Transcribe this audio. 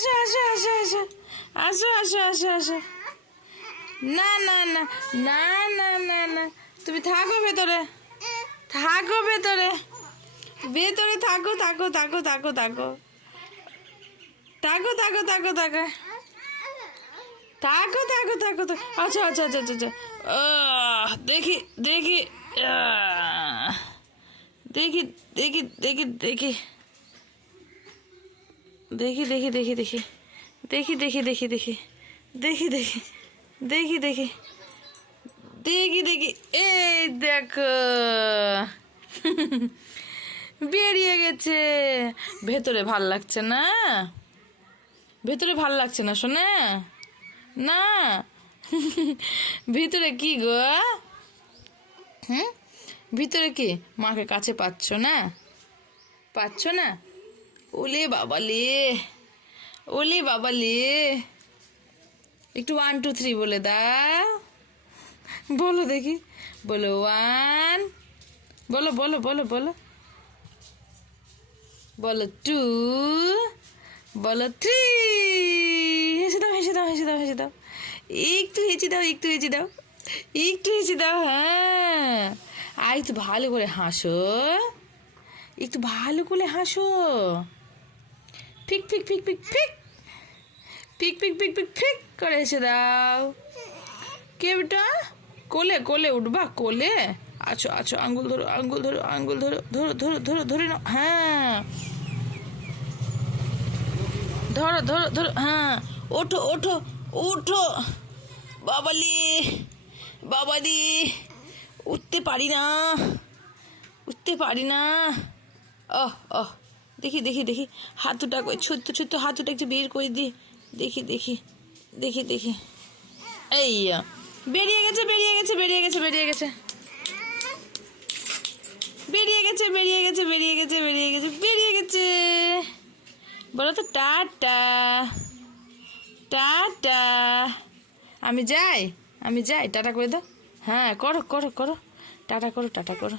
আসো আসো আসো আসো আসো আসো আসো আসো। না না না না না না না, তুমি থাকো ভেতরে, থাকো ভেতরে, ভেতরে থাকো থাকো থাকো থাকো থাকো থাকো থাকো থাকো থাকো থাকো থাকো থাকো থাকো। আচ্ছা আচ্ছা আচ্ছা আচ্ছা আচ্ছা। দেখি দেখি, দেখি দেখি দেখি দেখি দেখি দেখি দেখি দেখি দেখি দেখি দেখি দেখি দেখি দেখি দেখি দেখি দেখি দেখি, এই দেখো বেরিয়ে গেছে। ভেতরে ভাল লাগছে না, ভেতরে ভাল লাগছে না শোনা, না ভিতরে কি গো? হুম, ভিতরে কি মাকে কাছে পাচ্ছ না, পাচ্ছ না? ওলে বাবালে, ওলে বাবালে, একটু 1 2 3 বলে দাও, বলো দেখি, বলো 1, বলো বলো বলো বলো, বলো 2, বলো 3। হেসে দাও হেসে দাও হেসে দাও হেসে দাও, একটু হেঁচে দাও একটু হেঁচে দাও একটু হেঁচে দাও। হ্যাঁ, আর একটু ভালো করে হাসো, একটু ভালো করে হাসো। ফিক ফিক ফিক ফিক ফিক ফিক ফিক ফিক ফিক ফিক করে এসে দাও। কে বেটা? কোলে কোলে উঠবা, কোলে আছো আছো, আঙ্গুল ধরো আঙ্গুল ধরো আঙ্গুল ধরো, ধরো ধরো ধরো ধরে নাও। হ্যাঁ, ধরো ধরো ধরো, হ্যাঁ, ওঠো ওঠো ওঠো। বাবালি বাবালি, উঠতে পারি না, উঠতে পারি না। ওহ ওহ, দেখি দেখি দেখি হাতুটা, ছোট্ট ছোট্ট হাতুটা একটু বের করে দি, দেখি দেখি দেখি দেখি। এই বেরিয়ে গেছে বেরিয়ে গেছে বেরিয়ে গেছে বেরিয়ে গেছে বেরিয়ে গেছে বেরিয়ে গেছে বেরিয়ে গেছে বেরিয়ে গেছে বেরিয়ে গেছে। বলো তো টাটা, টাটা। আমি যাই, আমি যাই, টাটা করে দাও। হ্যাঁ করো করো করো, টাটা করো টাটা করো।